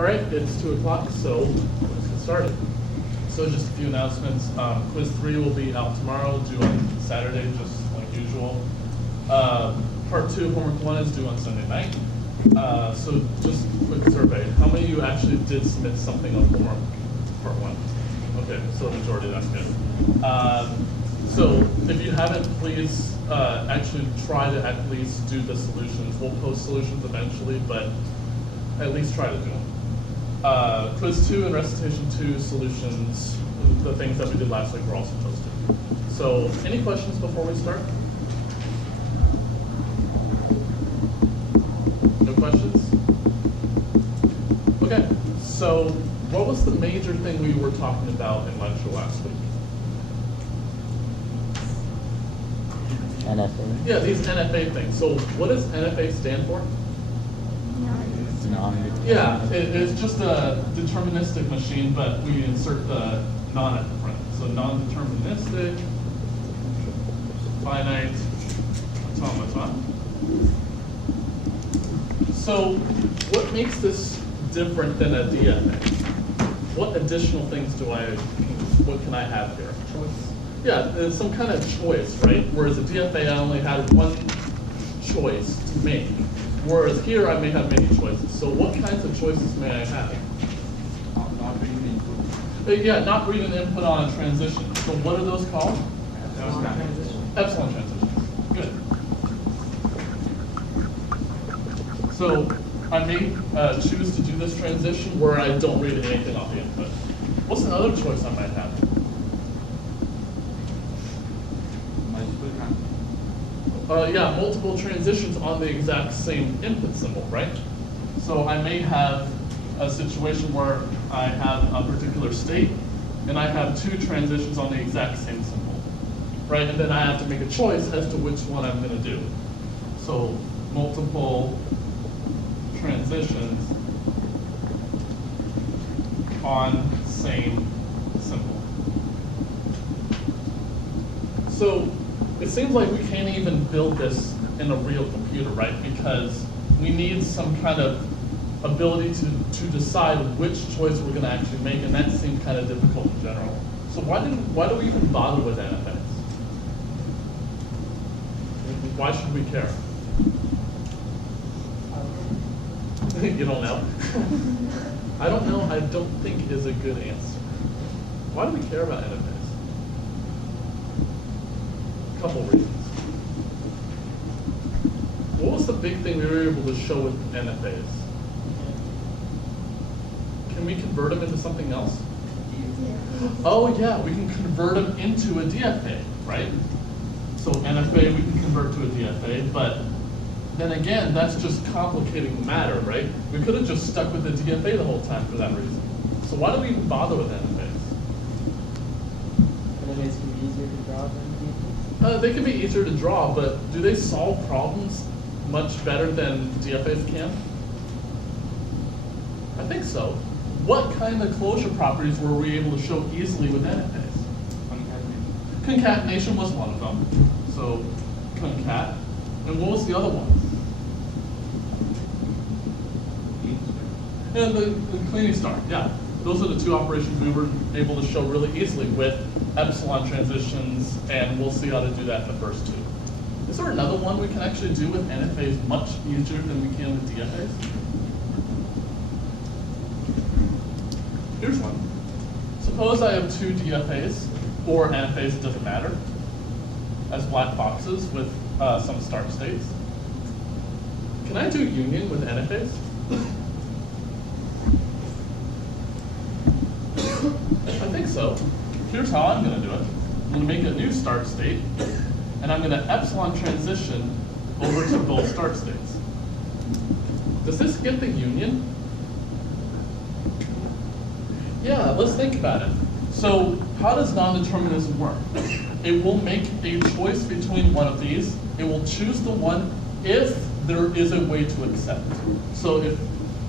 All right, it's 2 o'clock, so let's get started. So just a few announcements. Quiz 3 will be out tomorrow, due on Saturday, just like usual. Part 2, homework 1 is due on Sunday night. So just a quick survey. How many of you actually did submit something on homework part 1? Okay, so the majority, that's good. So if you haven't, please actually try to at least do the solutions. We'll post solutions eventually, but at least try to do them. Quiz 2 and Recitation 2 solutions, the things that we did last week, were also posted. So any questions before we start? No questions? Okay, so what was the major thing we were talking about in lecture last week? NFA? Yeah, these NFA things. So what does NFA stand for? Yeah, it's just a deterministic machine, but we insert the non at the front. So non-deterministic, finite, automaton. So what makes this different than a DFA? What additional things what can I have here? Choice. Yeah, there's some kind of choice, right? Whereas a DFA, I only had one choice to make. Whereas here, I may have many choices. So what kinds of choices may I have? Not reading input. Yeah, not reading input on a transition. So what are those called? Epsilon transition. Epsilon transitions. Good. So I may choose to do this transition where I don't read anything off the input. What's another choice I might have? Yeah, multiple transitions on the exact same input symbol, right? So I may have a situation where I have a particular state, and I have 2 transitions on the exact same symbol, right? And then I have to make a choice as to which one I'm going to do. So multiple transitions on same symbol. So it seems like we can't even build this in a real computer, right? Because we need some kind of ability to decide which choice we're going to actually make, and that seemed kind of difficult in general. So why do we even bother with NFAs? Why should we care? You don't know? I don't know, I don't think is a good answer. Why do we care about NFAs? Couple reasons. What was the big thing we were able to show with NFAs? Can we convert them into something else? Oh yeah, we can convert them into a DFA, right? So NFA we can convert to a DFA, but then again, that's just complicating the matter, right? We could have just stuck with the DFA the whole time for that reason. So why do we even bother with NFAs? NFAs can be easier to draw than DFAs. They can be easier to draw, but do they solve problems much better than DFAs can? I think so. What kind of closure properties were we able to show easily with NFAs? Concatenation was one of them. So concat. And what was the other one? And the cleaning star, yeah. Those are the 2 operations we were able to show really easily with epsilon transitions, and we'll see how to do that in the first 2. Is there another one we can actually do with NFAs much easier than we can with DFAs? Here's one. Suppose I have 2 DFAs, or NFAs, it doesn't matter, as black boxes with some start states. Can I do union with NFAs? I think so. Here's how I'm going to do it. I'm going to make a new start state, and I'm going to epsilon transition over to both start states. Does this get the union? Yeah, let's think about it. So how does non-determinism work? It will make a choice between one of these. It will choose the one if there is a way to accept. So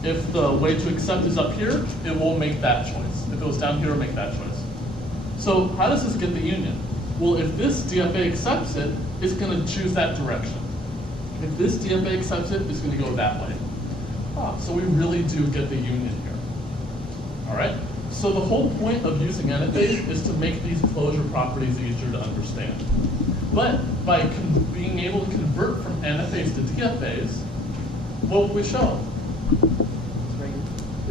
if the way to accept is up here, it will make that choice. If it was down here, it will make that choice. So how does this get the union? Well, if this DFA accepts it, it's going to choose that direction. If this DFA accepts it, it's going to go that way. So we really do get the union here. All right. So the whole point of using NFAs is to make these closure properties easier to understand. But by being able to convert from NFAs to DFAs, what will we show?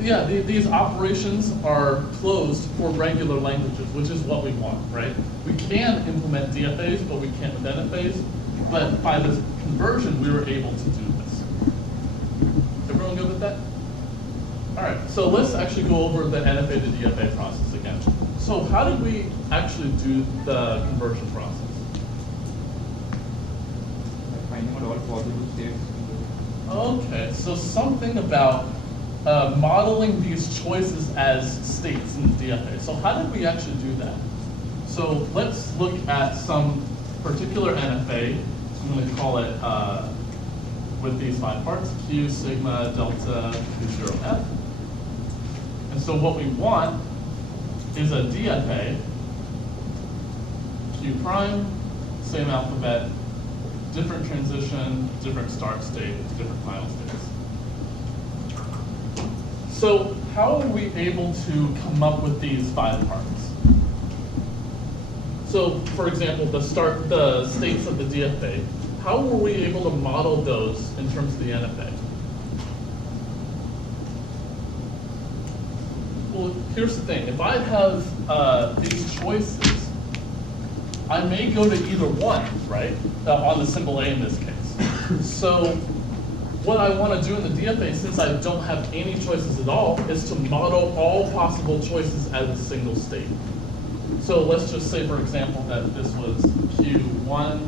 Yeah, these operations are closed for regular languages, which is what we want, right? We can implement DFAs, but we can't with NFAs. But by this conversion, we were able to do this. Everyone good with that? All right, so let's actually go over the NFA to DFA process again. So how did we actually do the conversion process? Finding out all possible states. Okay, so something about modeling these choices as states in the DFA. So how did we actually do that? So let's look at some particular NFA. I'm going to call it with these 5 parts: Q, sigma, delta, Q0, F. And so what we want is a DFA, Q prime, same alphabet, different transition, different start state, different final states. So how are we able to come up with these 5 parts? So for example, the states of the DFA, how were we able to model those in terms of the NFA? Well, here's the thing. If I have these choices, I may go to either one, right? On the symbol A in this case. So what I want to do in the DFA, since I don't have any choices at all, is to model all possible choices as a single state. So let's just say, for example, that this was Q1,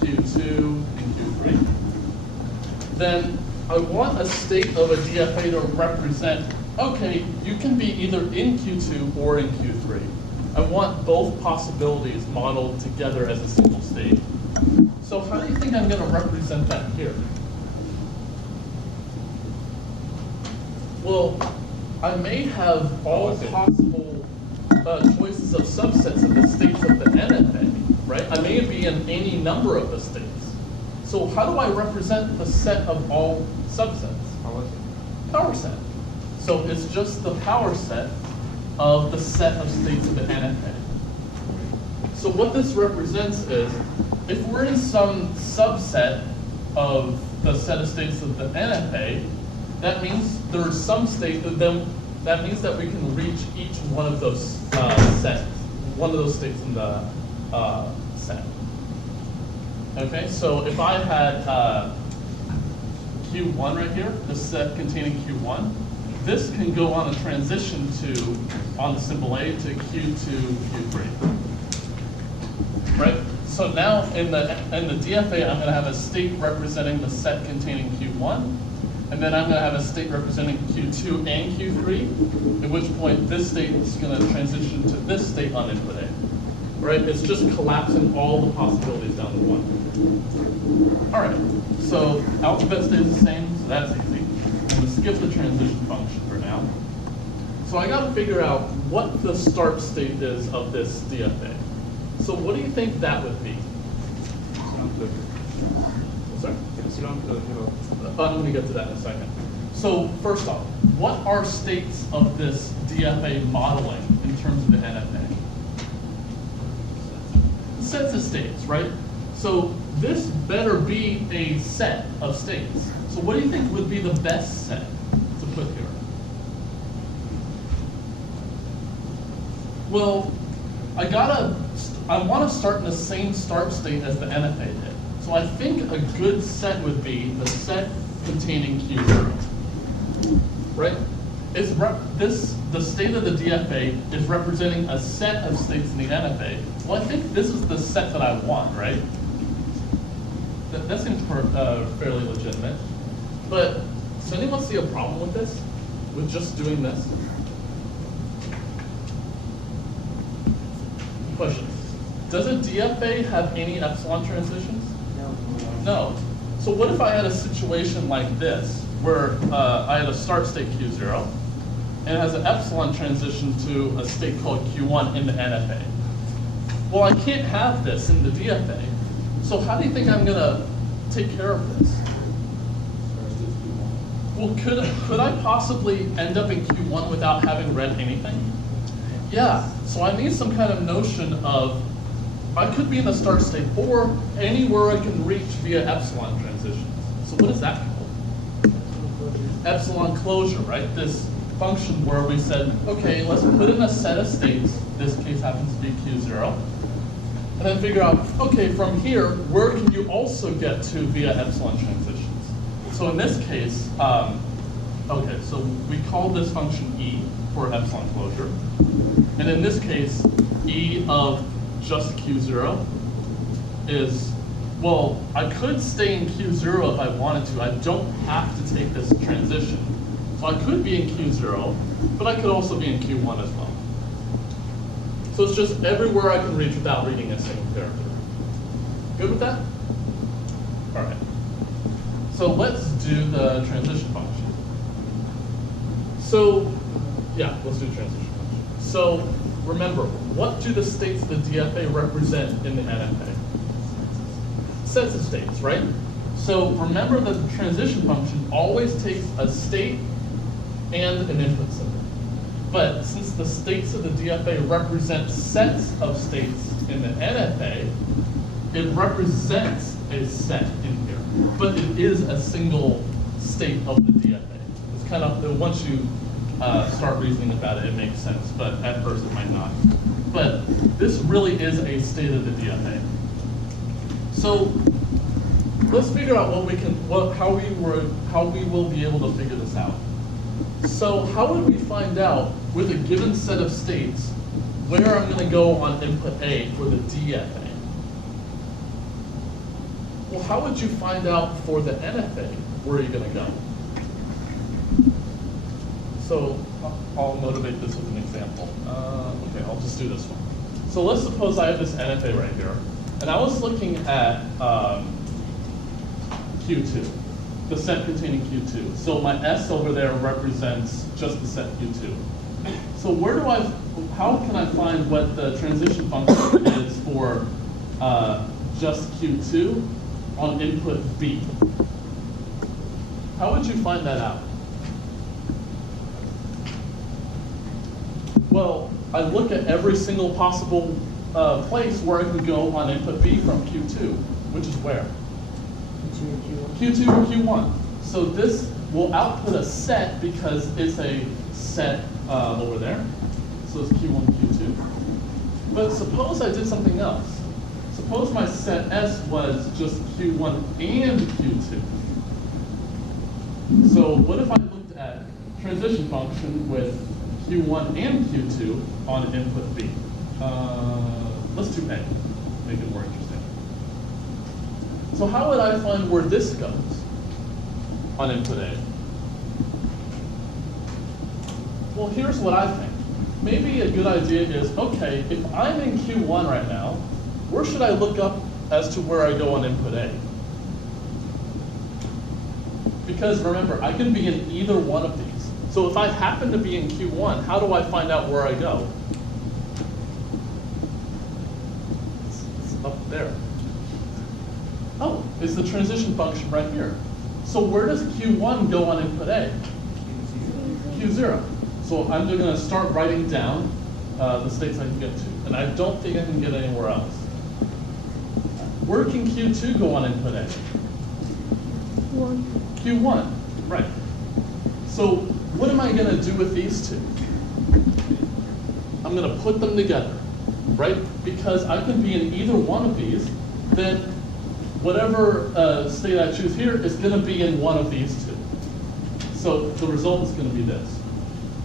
Q2, and Q3. Then I want a state of a DFA to represent, okay, you can be either in Q2 or in Q3. I want both possibilities modeled together as a single state. So how do you think I'm going to represent that here? Well, I may have all possible choices of subsets of the states of the NFA, right? I may be in any number of the states. So how do I represent the set of all subsets? Power set. So it's just the power set of the set of states of the NFA. So what this represents is, if we're in some subset of the set of states of the NFA, that means there's some state that means that we can reach each one of those sets, one of those states in the set. Okay, so if I had Q1 right here, the set containing Q1, this can go on a transition to, on the symbol A, to Q2, Q3. Right? So now in the DFA, I'm going to have a state representing the set containing Q1, and then I'm going to have a state representing Q2 and Q3, at which point this state is going to transition to this state on input A. Right? It's just collapsing all the possibilities down to 1. All right, so alphabet stays the same, so that's easy. I'm going to skip the transition function for now. So I got to figure out what the start state is of this DFA. So what do you think that would be? Sorry? I'm going to get to that in a second. So first off, what are states of this DFA modeling in terms of the NFA? Sets of states, right? So this better be a set of states. So what do you think would be the best set to put here? Well, I want to start in the same start state as the NFA did. So I think a good set would be the set containing Q0, right? The state of the DFA is representing a set of states in the NFA. Well, I think this is the set that I want, right? That seems fairly legitimate. But does anyone see a problem with this? With just doing this? Question. Does a DFA have any epsilon transitions? No. So what if I had a situation like this, where I had a start state Q0, and it has an epsilon transition to a state called Q1 in the NFA? Well, I can't have this in the DFA. So how do you think I'm going to take care of this? Well, could I possibly end up in Q1 without having read anything? Yeah, so I need some kind of notion of, I could be in the start state or anywhere I can reach via epsilon transitions. So what is that called? Epsilon closure, right? This function where we said, okay, let's put in a set of states, this case happens to be Q0, and then figure out, okay, from here, where can you also get to via epsilon transitions? So in this case, okay, so we call this function E for epsilon closure. And in this case, E of just Q0 is, well, I could stay in Q0 if I wanted to. I don't have to take this transition. So I could be in Q0, but I could also be in Q1 as well. So it's just everywhere I can reach without reading a single character. Good with that? All right. So let's do the transition function. So, yeah, let's do transition function. So remember, what do the states of the DFA represent in the NFA? Sets of states, right? So remember that the transition function always takes a state and an input symbol. But since the states of the DFA represent sets of states in the NFA, it represents a set in here, but it is a single state of the DFA. It's kind of, once you start reasoning about it, it makes sense, but at first it might not. But this really is a state of the DFA. So let's figure out what we can, how we will be able to figure this out. So how would we find out with a given set of states where I'm going to go on input A for the DFA? Well, how would you find out for the NFA where you're going to go? So I'll motivate this with an example. Okay, I'll just do this one. So let's suppose I have this NFA right here, and I was looking at Q2, the set containing Q2. So my S over there represents just the set Q2. So how can I find what the transition function is for just Q2 on input B? How would you find that out? Well, I look at every single possible place where I can go on input B from Q2, which is where? Q2 or Q1. So this will output a set because it's a set over there. So it's Q1, Q2. But suppose I did something else. Suppose my set S was just Q1 and Q2. So what if I looked at transition function with Q1 and Q2 on input B? Let's do A, make it more interesting. So how would I find where this goes on input A? Well, here's what I think. Maybe a good idea is, okay, if I'm in Q1 right now, where should I look up as to where I go on input A? Because remember, I can be in either one of these. So if I happen to be in Q1, how do I find out where I go? It's up there. Oh, it's the transition function right here. So where does Q1 go on input A? Q0. So I'm going to start writing down the states I can get to. And I don't think I can get anywhere else. Where can Q2 go on input A? Q1, right. So what am I going to do with these two? I'm going to put them together, right? Because I can be in either one of these, then whatever state I choose here is going to be in one of these two. So the result is going to be this.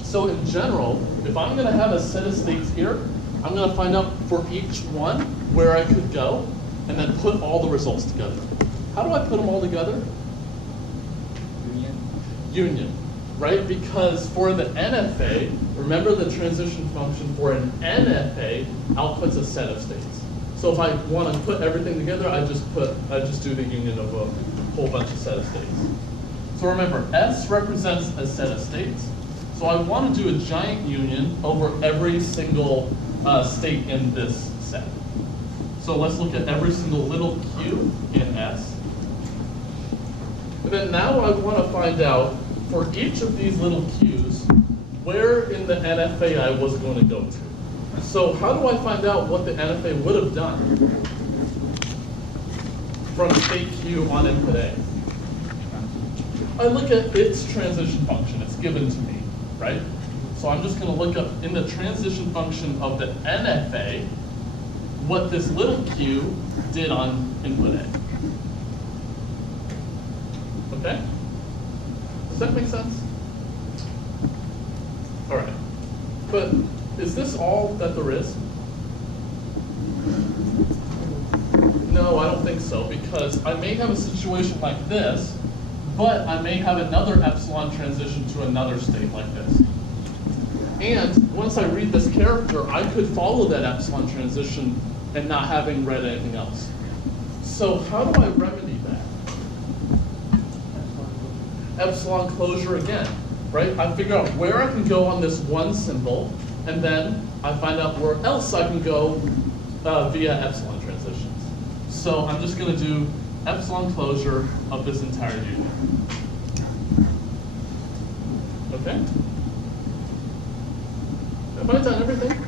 So in general, if I'm going to have a set of states here, I'm going to find out for each one where I could go, and then put all the results together. How do I put them all together? Union, right? Because for the NFA, remember the transition function for an NFA outputs a set of states. So if I want to put everything together, I just do the union of a whole bunch of set of states. So remember, S represents a set of states. So I want to do a giant union over every single state in this set. So let's look at every single little q in S. And then now I want to find out for each of these little Qs, where in the NFA I was going to go to. So how do I find out what the NFA would have done from state Q on input A? I look at its transition function. It's given to me, right? So I'm just going to look up in the transition function of the NFA what this little q did on input A. Okay? Does that make sense? All right. But is this all that there is? No, I don't think so, because I may have a situation like this, but I may have another epsilon transition to another state like this. And once I read this character, I could follow that epsilon transition and not having read anything else. So how do I remedy that? Epsilon closure again, right? I figure out where I can go on this one symbol, and then I find out where else I can go via epsilon transitions. So I'm just going to do epsilon closure of this entire union. Okay? Have I done everything?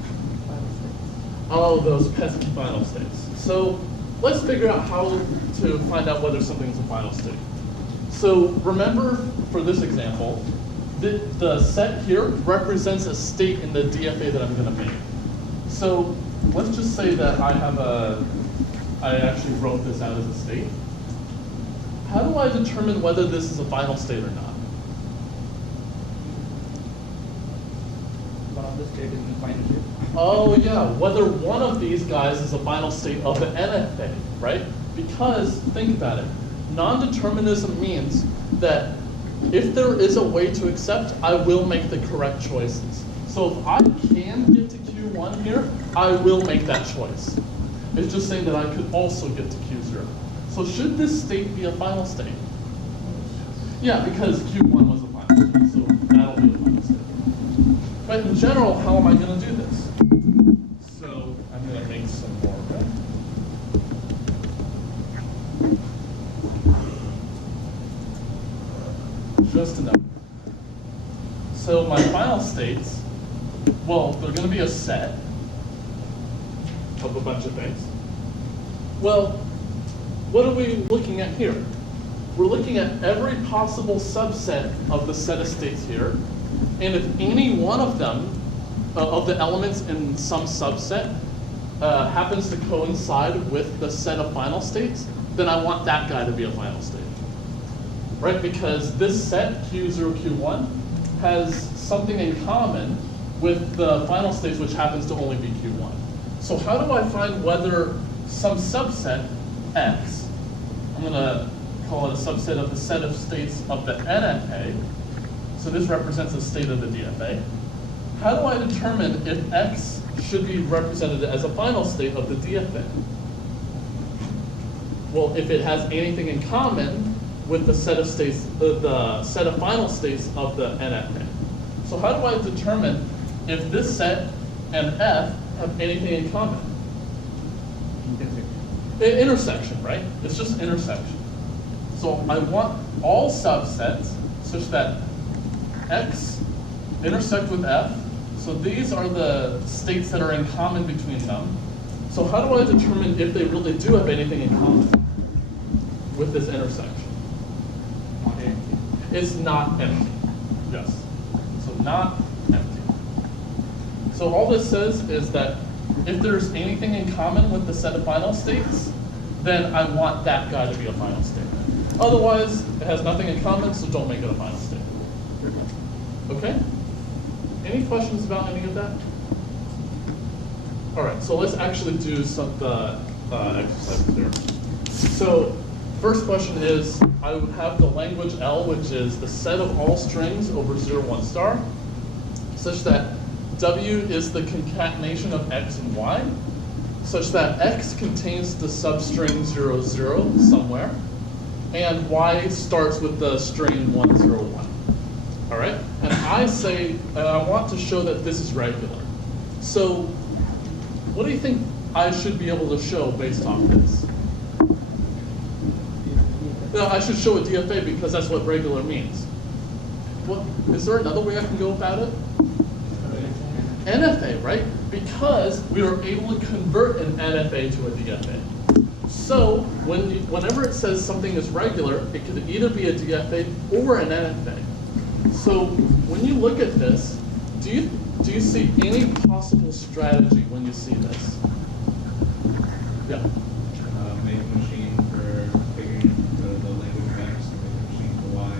Oh, those pesky final states. So let's figure out how to find out whether something's a final state. So remember, for this example, the set here represents a state in the DFA that I'm going to make. So let's just say that I actually wrote this out as a state. How do I determine whether this is a final state or not? One of the state is in the final state. Oh yeah, whether one of these guys is a final state of the NFA, right? Because, think about it, non-determinism means that if there is a way to accept, I will make the correct choices. So if I can get to Q1 here, I will make that choice. It's just saying that I could also get to Q0. So should this state be a final state? Yeah, because Q1 was a final state, so that'll be a final state. But in general, how am I going to do this? So I'm going to make some more, okay? Just enough. So my final states, well, they're going to be a set of a bunch of things. Well, what are we looking at here? We're looking at every possible subset of the set of states here, and if any one of them, of the elements in some subset, happens to coincide with the set of final states, then I want that guy to be a final state. Right? Because this set, Q0, Q1, has something in common with the final states, which happens to only be Q1. So how do I find whether some subset, X, I'm going to call it a subset of the set of states of the NFA, so this represents a state of the DFA. How do I determine if X should be represented as a final state of the DFA? Well, if it has anything in common with the set of states, the set of final states of the NFA. So how do I determine if this set and F have anything in common? Intersection, right? It's just intersection. So I want all subsets such that X intersect with F. So these are the states that are in common between them. So how do I determine if they really do have anything in common with this intersection? It's not empty. Yes. So not empty. So all this says is that if there's anything in common with the set of final states, then I want that guy to be a final state. Otherwise, it has nothing in common, so don't make it a final state. Okay? Any questions about any of that? All right, so let's actually do some exercises here. So first question is, I would have the language L, which is the set of all strings over 0, 1 star, such that W is the concatenation of X and Y, such that X contains the substring 0, 0 somewhere, and Y starts with the string 1, 0, 1. All right? And I say, I want to show that this is regular. So what do you think I should be able to show based off this? No, I should show a DFA because that's what regular means. Well, is there another way I can go about it? NFA, right? Because we were able to convert an NFA to a DFA. So whenever it says something is regular, it could either be a DFA or an NFA. So when you look at this, do you see any possible strategy when you see this? Yeah. Make a machine for figuring the language X, make a machine for Y,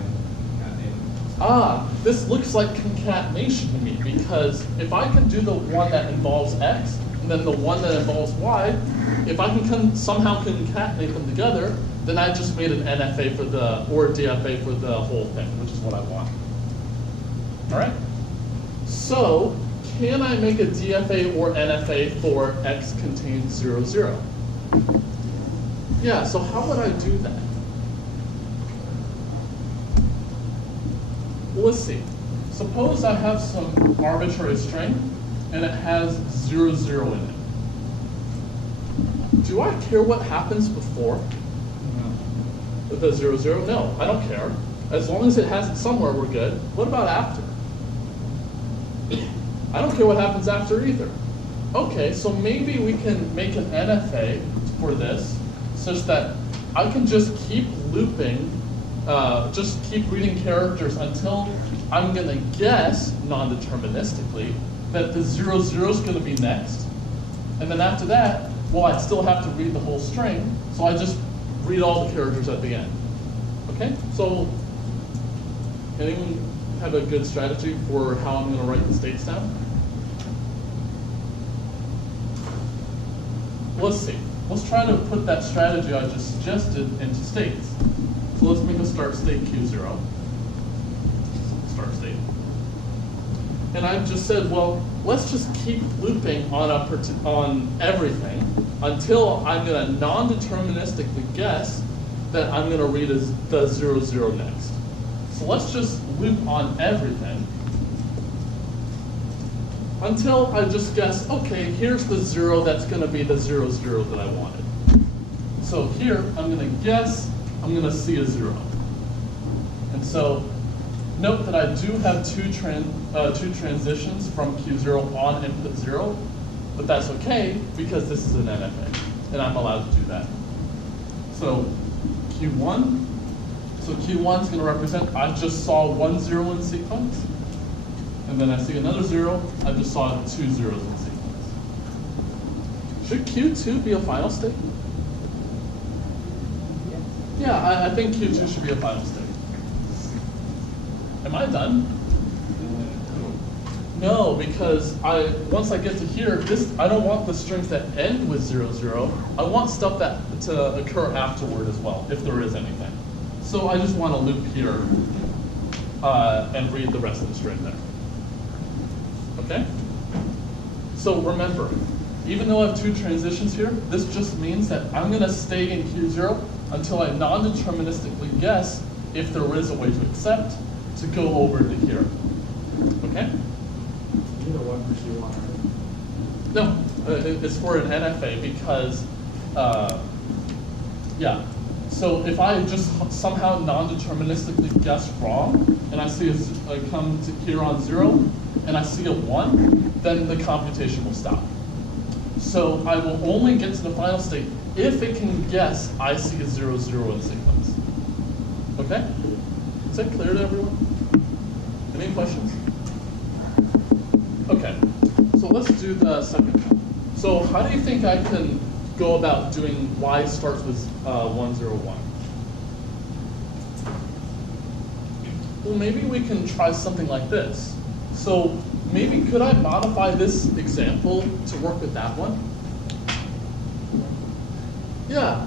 concatenating. This looks like concatenation to me, because if I can do the one that involves X and then the one that involves Y, if I can somehow concatenate them together, then I just made an NFA for or a DFA for the whole thing, which is what I want. All right? So, can I make a DFA or NFA for X contains 0, 0? Yeah, so how would I do that? Well, let's see. Suppose I have some arbitrary string and it has 0, 0 in it. Do I care what happens before? No. The 0, 0? No, I don't care. As long as it has it somewhere, we're good. What about after? I don't care what happens after either. Okay, so maybe we can make an NFA for this such that I can just keep looping, just keep reading characters until I'm going to guess non-deterministically that the 0, 0 is going to be next. And then after that, well, I still have to read the whole string, so I just read all the characters at the end. Okay, so anyone have a good strategy for how I'm going to write the states down? Let's see. Let's try to put that strategy I just suggested into states. So let's make a start state Q0. Start state. And I've just said, well, let's just keep looping on everything until I'm going to non-deterministically guess that I'm going to read the 0, 0 next. So let's just loop on everything until I just guess, okay, here's the 0 that's going to be the 0, 0 that I wanted. So here, I'm going to guess, I'm going to see a 0. And so note that I do have two transitions from Q0 on input 0, but that's okay because this is an NFA, and I'm allowed to do that. So Q1, so Q1 is going to represent, I just saw 1 0 in sequence, and then I see another 0, I just saw 2 zeros in sequence. Should Q2 be a final state? Yeah, I think Q2 should be a final state. Am I done? No, because once I get to here, I don't want the strings that end with 0, 0. I want stuff that to occur afterward as well, if there is anything. So I just want to loop here and read the rest of the string there. Okay? So remember, even though I have two transitions here, this just means that I'm going to stay in Q0 until I non-deterministically guess if there is a way to accept to go over to here. Okay? You know what machine one, right? No, it's for an NFA because, yeah. So if I just somehow non-deterministically guess wrong, and I see I come to here on 0, and I see a 1, then the computation will stop. So I will only get to the final state if it can guess I see a 0, 0 in sequence. Okay? Is that clear to everyone? Any questions? Okay, so let's do the second one. So how do you think I can go about doing Y starts with 1, 0, 1? Well, maybe we can try something like this. So maybe could I modify this example to work with that one? Yeah.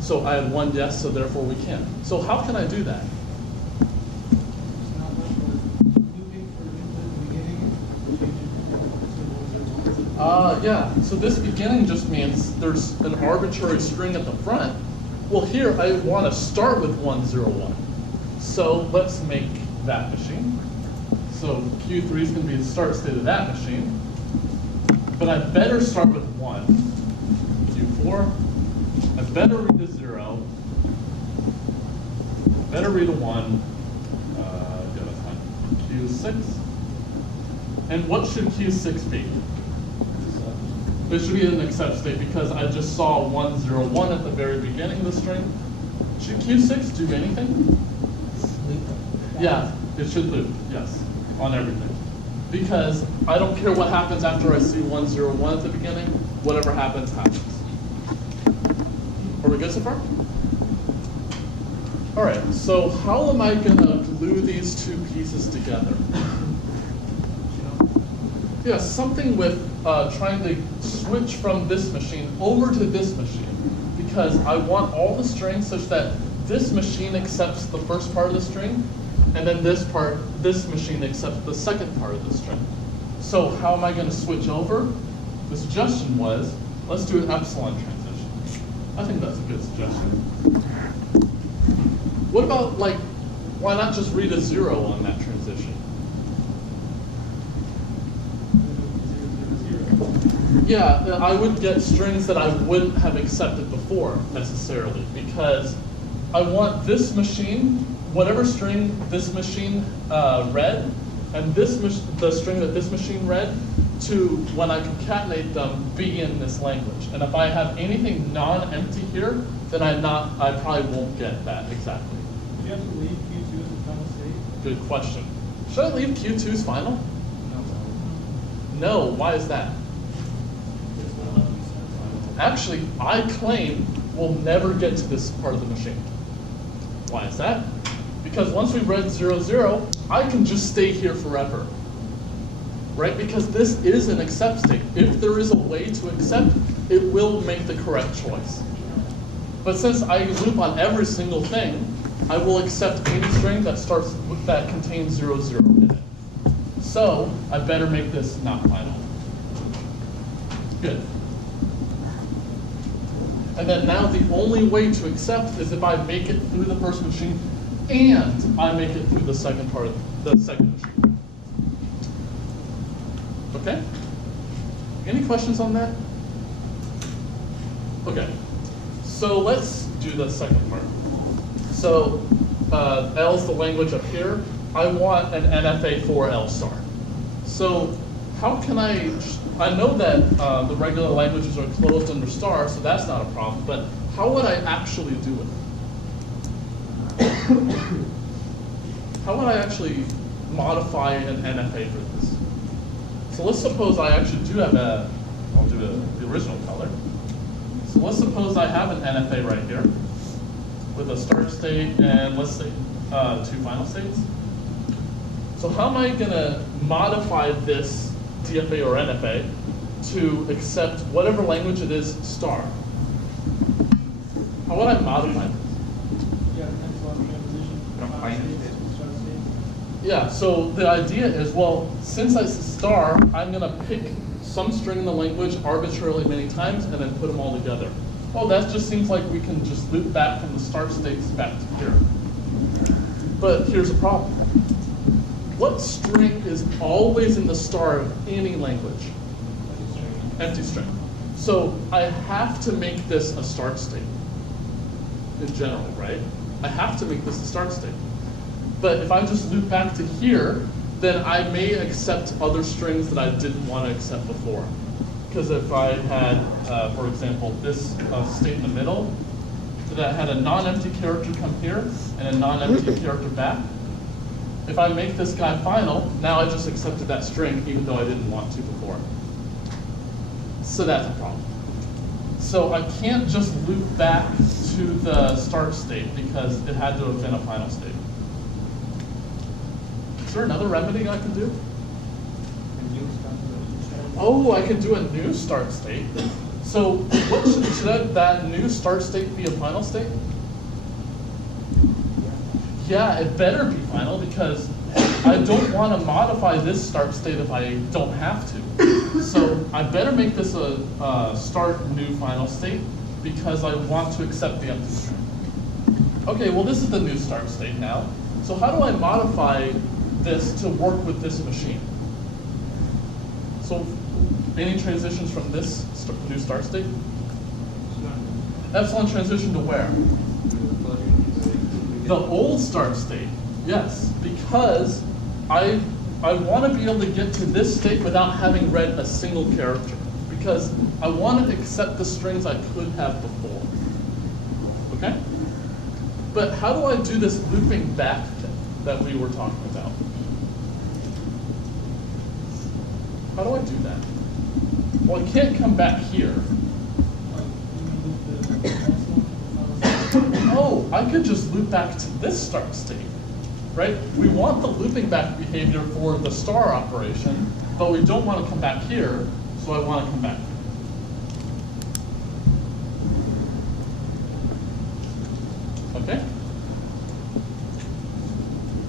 So I had 1 yes, so therefore we can. So how can I do that? Yeah, so this beginning just means there's an arbitrary string at the front. Well, here I want to start with 1, 0, 1. So let's make that machine. So Q3 is going to be the start state of that machine. But I better start with 1. Q4. I better read a 0. Better read a 1. Q6? And what should Q6 be? It should be an accept state because I just saw 101 at the very beginning of the string. Should Q6 do anything? Yeah, it should loop, yes, on everything. Because I don't care what happens after I see 101 at the beginning, whatever happens, happens. Are we good so far? All right, so how am I gonna glue these two pieces together? Yeah, something with trying to switch from this machine over to this machine because I want all the strings such that this machine accepts the first part of the string and then this machine accepts the second part of the string. So how am I going to switch over? The suggestion was, let's do an epsilon transition. I think that's a good suggestion. What about, like, why not just read a 0 on that transition? Yeah, I would get strings that I wouldn't have accepted before necessarily because I want this machine, whatever string this machine read, and the string that this machine read, to, when I concatenate them, be in this language. And if I have anything non-empty here, then I probably won't get that exactly. Do you have to leave Q2 as a final state? Good question. Should I leave Q2's final? No, why is that? Actually, I claim we'll never get to this part of the machine. Why is that? Because once we read 0, 0, I can just stay here forever. Right? Because this is an accept state. If there is a way to accept, it will make the correct choice. But since I loop on every single thing, I will accept any string that contains 0, 0 in it. So I better make this not final. Good. And then now the only way to accept is if I make it through the first machine and I make it through the second part of the second machine. Okay? Any questions on that? Okay. So let's do the second part. So L is the language up here. I want an NFA for L star. So how can I know that the regular languages are closed under star, so that's not a problem, but how would I actually do it? How would I actually modify an NFA for this? So let's suppose I actually do have I'll do the original color. So let's suppose I have an NFA right here with a start state and let's say 2 final states. So how am I gonna modify this DFA or NFA to accept whatever language it is star? How would I modify this? Yeah, epsilon transition. Yeah, so the idea is, well, since I said star, I'm gonna pick some string in the language arbitrarily many times and then put them all together. Oh, that just seems like we can just loop back from the start states back to here. But here's a problem. What string is always in the star of any language? Empty string. So I have to make this a start state in general, right? I have to make this a start state. But if I just loop back to here, then I may accept other strings that I didn't want to accept before. Because if I had, for example, this state in the middle, that had a non-empty character come here and a non-empty character back, if I make this guy final, now I just accepted that string even though I didn't want to before. So that's a problem. So I can't just loop back to the start state because it had to have been a final state. Is there another remedy I can do? Oh, I can do a new start state. So what should that new start state be a final state? Yeah, it better be final because I don't want to modify this start state if I don't have to. So I better make this a start new final state because I want to accept the empty string. Okay, well this is the new start state now. So how do I modify this to work with this machine? So any transitions from this new start state? Epsilon transition to where? The old start state, yes, because I want to be able to get to this state without having read a single character, because I want to accept the strings I could have before. Okay? But how do I do this looping back thing that we were talking about? How do I do that? Well, I can't come back here. Oh, I could just loop back to this start state, right? We want the looping back behavior for the star operation, but we don't want to come back here, so I want to come back here. Okay?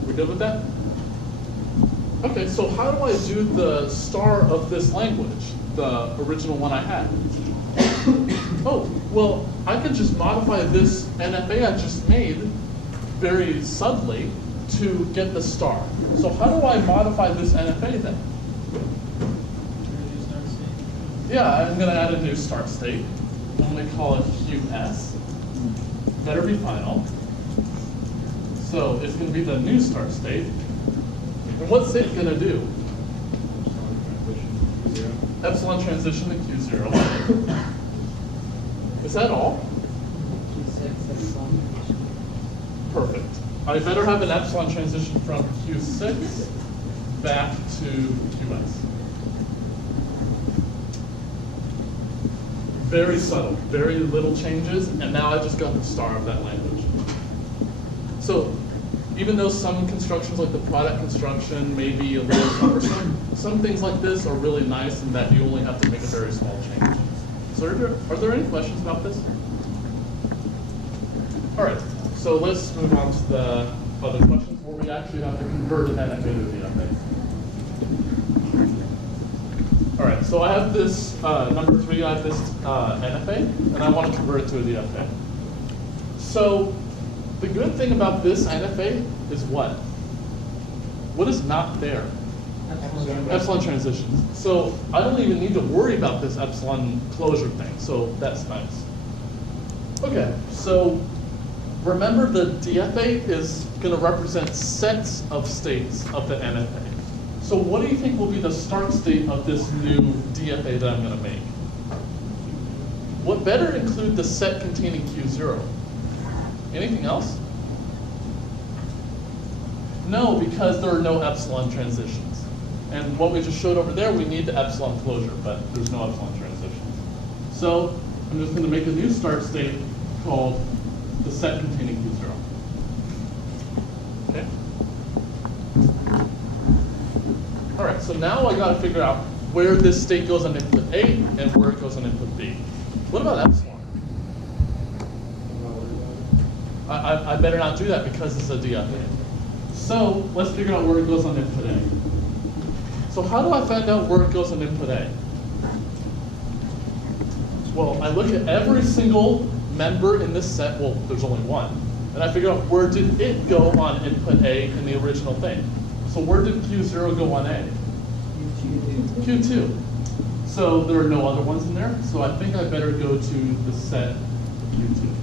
We good with that? Okay, so how do I do the star of this language, the original one I had? Oh, well, I could just modify this NFA I just made very subtly to get the star. So how do I modify this NFA then? Yeah, I'm going to add a new start state. I'm going to call it QS. Better be final. So it's going to be the new start state. And what's it going to do? Epsilon transition to Q0. Is that all? Perfect. I better have an epsilon transition from Q6 back to QS. Very subtle, very little changes, and now I just got the star of that language. So even though some constructions like the product construction may be a little cumbersome, some things like this are really nice in that you only have to make a very small change. So are there any questions about this? All right, so let's move on to the other questions where we actually have to convert an NFA to a DFA. All right, so I have this, number 3, I have this NFA, and I want to convert it to a DFA. So the good thing about this NFA is what? What is not there? Epsilon transitions. So I don't even need to worry about this epsilon closure thing, so that's nice. Okay, so remember the DFA is going to represent sets of states of the NFA. So what do you think will be the start state of this new DFA that I'm going to make? What better include the set containing Q0? Anything else? No, because there are no epsilon transitions. And what we just showed over there, we need the epsilon closure, but there's no epsilon transitions. So I'm just going to make a new start state called the set containing Q0. Okay? All right, so now I got to figure out where this state goes on input A and where it goes on input B. What about epsilon? I better not do that because it's a DFA. So let's figure out where it goes on input A. So how do I find out where it goes on input A? Well, I look at every single member in this set. Well, there's only one. And I figure out where did it go on input A in the original thing. So where did Q0 go on A? Q2. So there are no other ones in there. So I think I better go to the set Q2.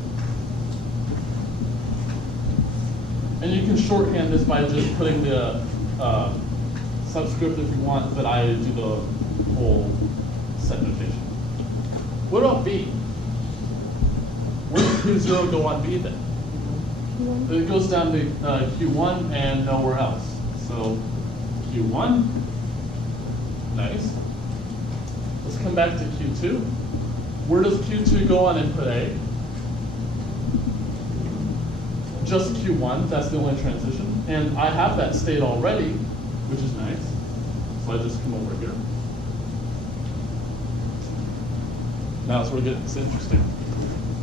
And you can shorthand this by just putting the subscript if you want, but I do the whole set notation. What about B? Where does Q0 go on B then? It goes down to Q1 and nowhere else. So Q1, nice. Let's come back to Q2. Where does Q2 go on input A? Just Q1, that's the only transition. And I have that state already, which is nice. So I just come over here. Now it's where it gets interesting.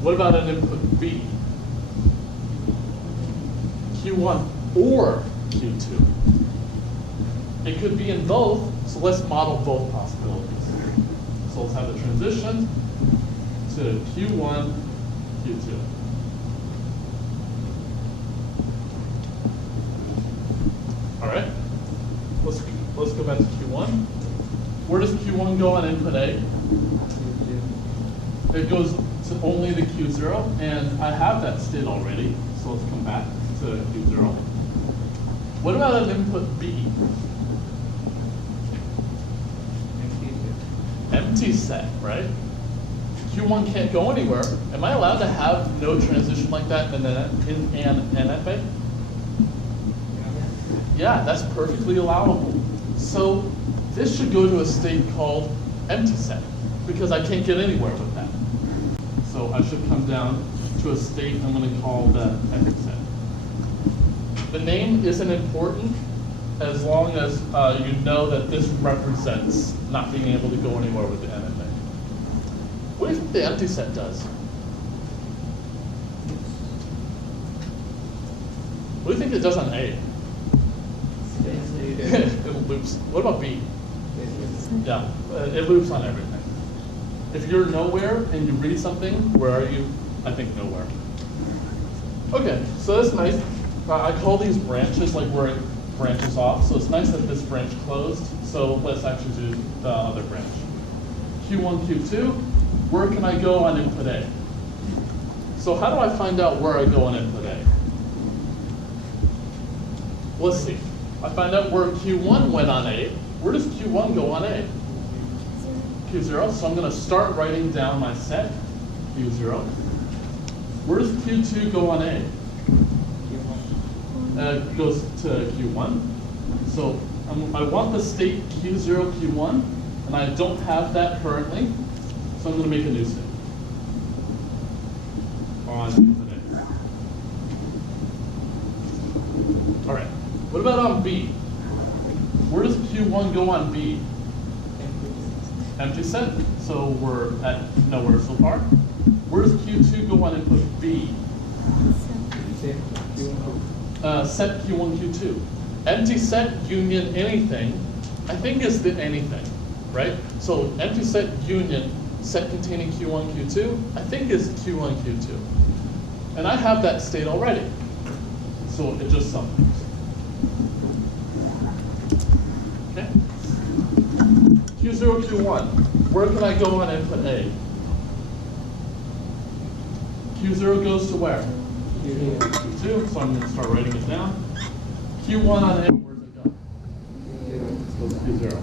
What about an input B? Q1 or Q2. It could be in both, so let's model both possibilities. So let's have a transition to Q1, Q2. All right, let's go back to Q1. Where does Q1 go on input A? It goes to only the Q0, and I have that state already, so let's come back to Q0. What about an input B? empty set, right? Q1 can't go anywhere. Am I allowed to have no transition like that in an NFA? Yeah, that's perfectly allowable. So this should go to a state called empty set because I can't get anywhere with that. So I should come down to a state I'm going to call the empty set. The name isn't important as long as you know that this represents not being able to go anywhere with the NFA. What do you think the empty set does? What do you think it does on A? It loops. What about B? Yeah, it loops on everything. If you're nowhere and you read something, where are you? I think nowhere. Okay, so that's nice. I call these branches like where it branches off. So it's nice that this branch closed. So let's actually do the other branch. Q1, Q2, where can I go on input A? So how do I find out where I go on input A? Let's see. I find out where Q1 went on A. Where does Q1 go on A? Q0. So I'm going to start writing down my set, Q0. Where does Q2 go on A? It goes to Q1. So I want the state Q0, Q1, and I don't have that currently. So I'm going to make a new state on input A. All right. What about on B? Where does Q1 go on B? Empty set. So we're at nowhere so far. Where does Q2 go on input B? Set Q1, Q2. Empty set union anything, I think is the anything, right? So empty set union set containing Q1, Q2, I think is Q1, Q2. And I have that state already. So it just sums. Okay. Q0, Q1. Where can I go on input A? Q0 goes to where? Q2, so I'm going to start writing it down. Q1 on A, where does it go? It goes to Q0. So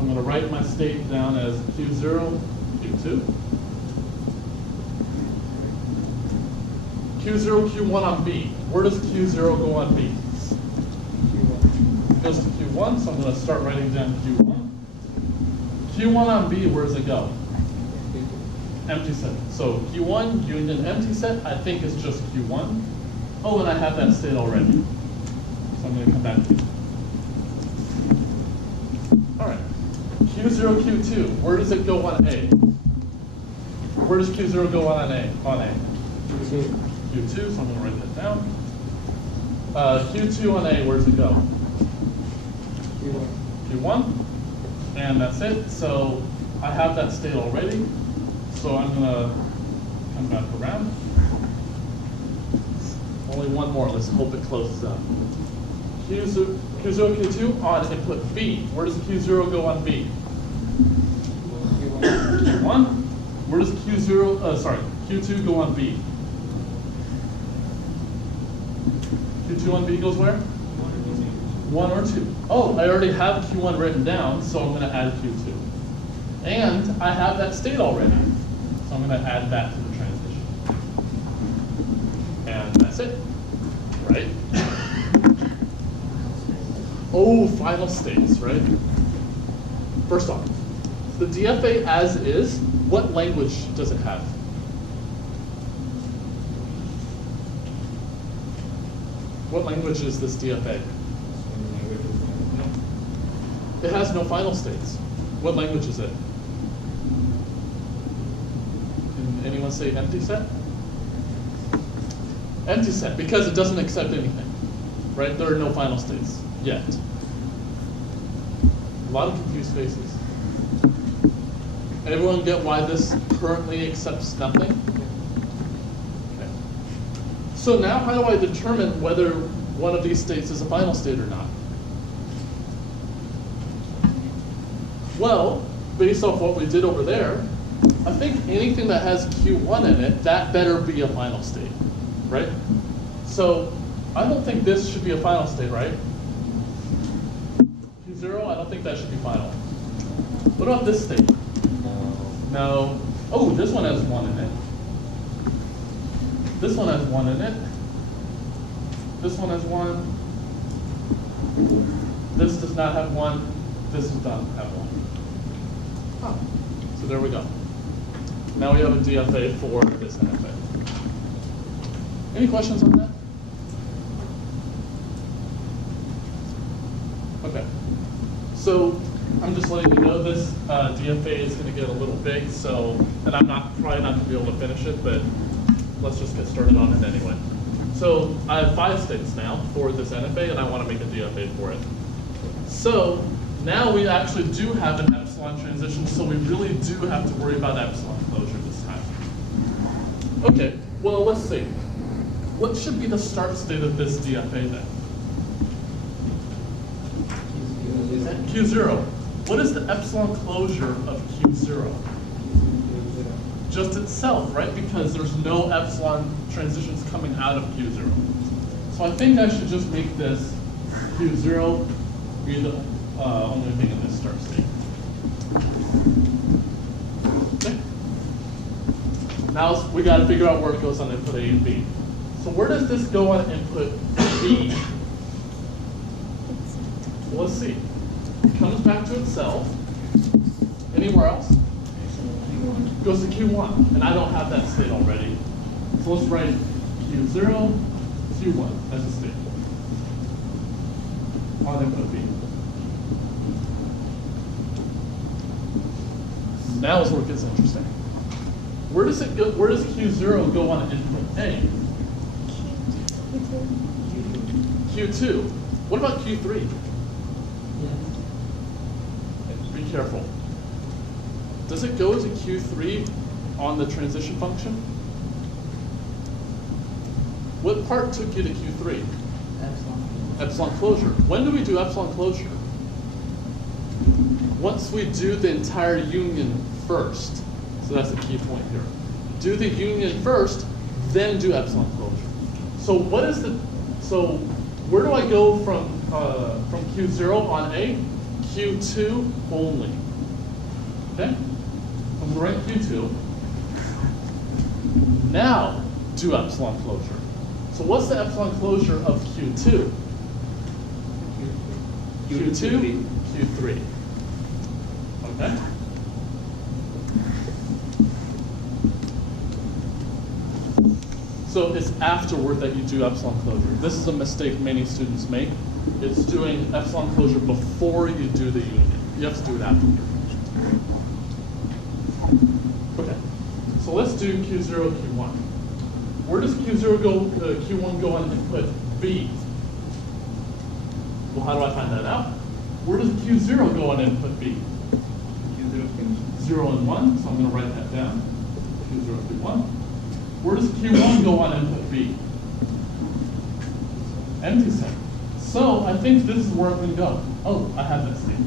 I'm going to write my state down as Q0, Q2. Q0, Q1 on B. Where does Q0 go on B? It goes to Q1, so I'm going to start writing down Q1. Q1 on B, where does it go? Empty set. So Q1 union empty set, I think is just Q1. Oh, and I have that state already. So I'm going to come back to it. All right. Q0, Q2, where does it go on A? Where does Q0 go on A? Q2, so I'm going to write that down. Q2 on A, where does it go? Q1. And that's it. So I have that state already. So I'm going to come back around. Only one more. Let's hope it closes up. Q0, Q2 on input B. Where does Q0 go on B? Q1. Where does Q2 go on B? Q2 on B goes where? 1 or 2. Oh, I already have Q1 written down, so I'm going to add Q2. And I have that state already. So I'm going to add that to the transition. And that's it, right? Oh, final states, right? First off, the DFA as is, what language does it have? What language is this DFA? It has no final states. What language is it? Can anyone say empty set? Empty set, because it doesn't accept anything, right? There are no final states yet. A lot of confused faces. Everyone get why this currently accepts nothing? Okay. So now how do I determine whether one of these states is a final state or not? Well, based off what we did over there, I think anything that has Q1 in it, that better be a final state, right? So I don't think this should be a final state, right? Q0, I don't think that should be final. What about this state? No. Oh, this one has 1 in it. This one has 1 in it. This one has 1. This does not have 1. This does not have 1. Oh. So there we go. Now we have a DFA for this NFA. Any questions on that? Okay. So I'm just letting you know this DFA is going to get a little big, so, and I'm probably not going to be able to finish it, but let's just get started on it anyway. So I have 5 states now for this NFA, and I want to make a DFA for it. So now we actually do have an epsilon transition, so we really do have to worry about epsilon closure this time. Okay, well, let's see. What should be the start state of this DFA then? Q0. What is the epsilon closure of Q0? Just itself, right? Because there's no epsilon transitions coming out of Q0. So I think I should just make this Q0 be the only thing in this start state. Okay. Now we got to figure out where it goes on input A and B. So where does this go on input B? Well, let's see. It comes back to itself. Anywhere else? Goes to Q1, and I don't have that state already. So let's write Q0, Q1 as a state on input B. Now is where it gets interesting. Where does it go? Where does Q0 go on input A? Q2. What about Q3? Be careful. Does it go to Q3 on the transition function? What part took you to Q3? Epsilon. Epsilon closure. When do we do epsilon closure? Once we do the entire union first. So that's the key point here. Do the union first, then do epsilon closure. So what is the, so where do I go from Q0 on A? Q2 only. Okay? I'm going to write Q2. Now do epsilon closure. So what's the epsilon closure of Q2? Q2, Q3. Okay? So it's afterward that you do epsilon closure. This is a mistake many students make. It's doing epsilon closure before you do the union. You have to do it afterward. Okay, so let's do Q0, Q1. Where does Q0 go, Q1 go on input B? Well, how do I find that out? Where does Q0 go on input B? Q0, 0 and 1, so I'm going to write that down. Q0, Q1. Where does Q1 go on input B? Empty set. So I think this is where I'm going to go. Oh, I have that state.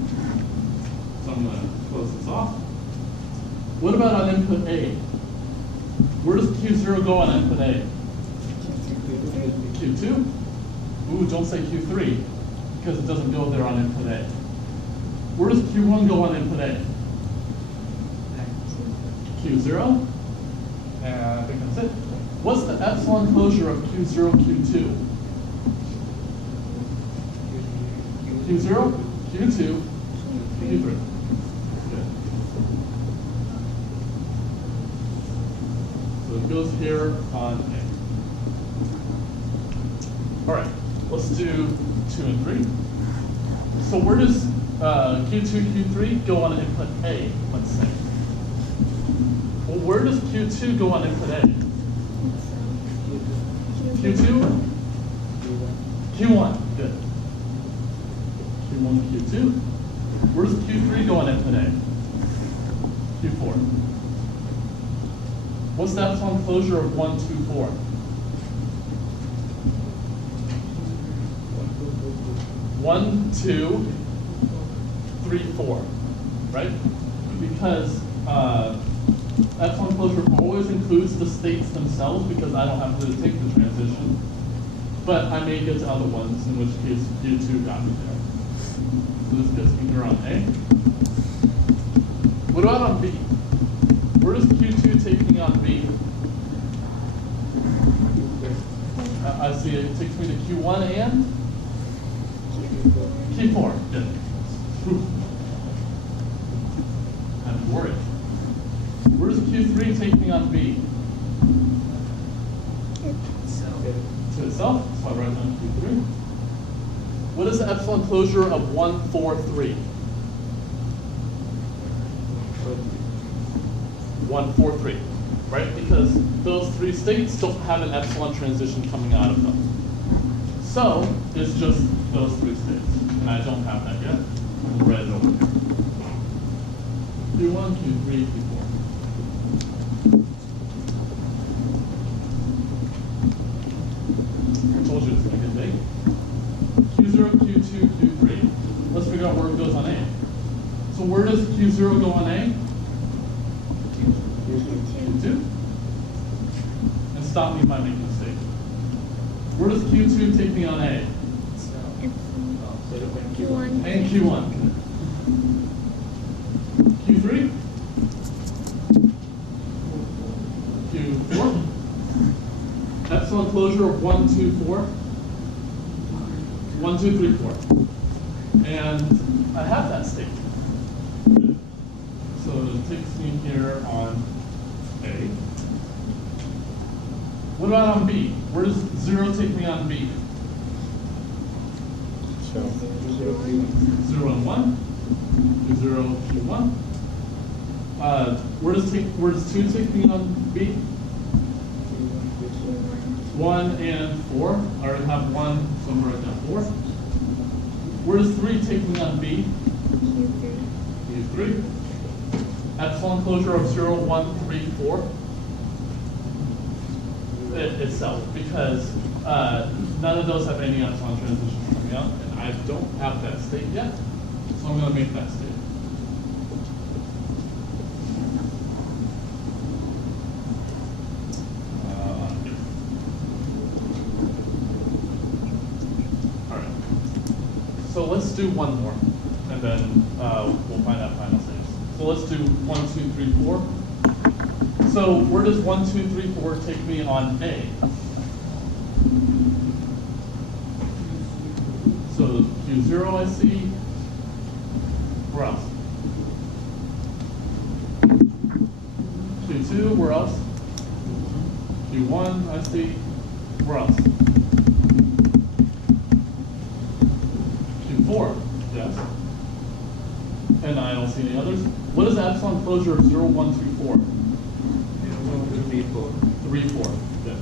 So I'm going to close this off. What about on input A? Where does Q0 go on input A? Q2? Ooh, don't say Q3, because it doesn't go there on input A. Where does Q1 go on input A? Q0? And I think that's it. What's the epsilon closure of Q0, Q2? Q0, Q2, Q3. Good. So it goes here on A. All right, let's do 2 and 3. So where does Q2, Q3 go on input A, let's say? Well, where does Q2 go on input A? Q2? Q1, good. Q1, Q2. Where does Q3 go on input A? Q4. What's the epsilon closure of 1, 2, 4? 1, 2, 3, 4, right? Because epsilon closure always includes the states themselves because I don't have to take the transition. But I may get to other ones, in which case Q2 got me there. So this gets me here on A. What about on B? Where does Q2 take me on B? I see it takes me to Q1 and Q4. Good. Whew. I'm worried. Where does Q3 take me on B? To itself, so I write down Q3. What is the epsilon closure of 1, 4, 3? 1, 4, 3, right? Because those three states don't have an epsilon transition coming out of them. So it's just those three states, and I don't have that yet. We'll write it over here. Q1, Q3, Q4. I told you it's going to get big. Q0, Q2, Q3. Let's figure out where it goes on A. So where does Q0 go on A? Q2. And stop me if I make a mistake. Where does Q2 take me on A? Q1. And Q1. Q3? Q4? Epsilon closure of 1, 2, 4? 1, 2, 3, 4. And I have that state. So it takes me here on A. What about on B? Where does 0 take me on B? 0 and 1. 0, Q1. Where does 2 take me on B? 1 and 4. I already have 1, so I'm going to write down 4. Where does 3 take me on B? Q3. Epsilon closure of 0, 1, 3, 4. Itself, because none of those have any epsilon transitions coming out, and I don't have that state yet, so I'm going to make that state. All right. So let's do one more, and then we'll find out final states. So let's do 1, 2, 3, 4. So where does 1, 2, 3, 4 take me on A? So Q0 I see. Where else? Q2, where else? Q1 I see. Where else? Q4, yes. And I don't see any others. What is the epsilon closure of 0, 1, 2, 4? 3, 4. Yeah.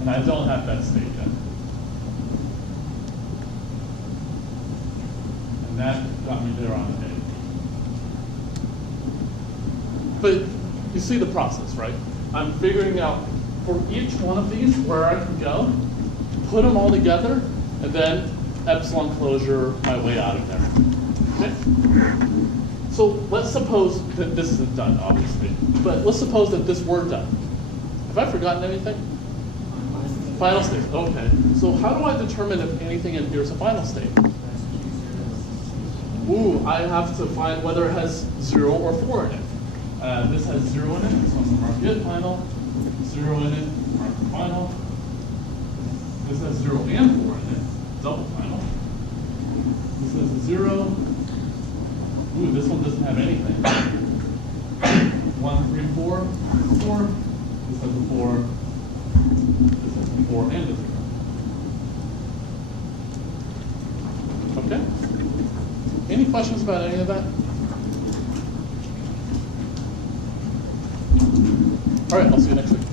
And I don't have that state yet. And that got me there on A. But you see the process, right? I'm figuring out for each one of these where I can go, put them all together, and then epsilon closure my way out of there. Okay? So let's suppose that this isn't done, obviously, but let's suppose that this were done. Have I forgotten anything? Final state, okay. So how do I determine if anything in here is a final state? Ooh, I have to find whether it has 0 or 4 in it. This has 0 in it, so I'm going to mark it final. 0 in it, mark it final. This has 0 and 4 in it, double final. This has a 0. Ooh, this one doesn't have anything. 1, 3, 4, 4. This has a 4. This has a 4 and a 0. Okay? Any questions about any of that? All right, I'll see you next week.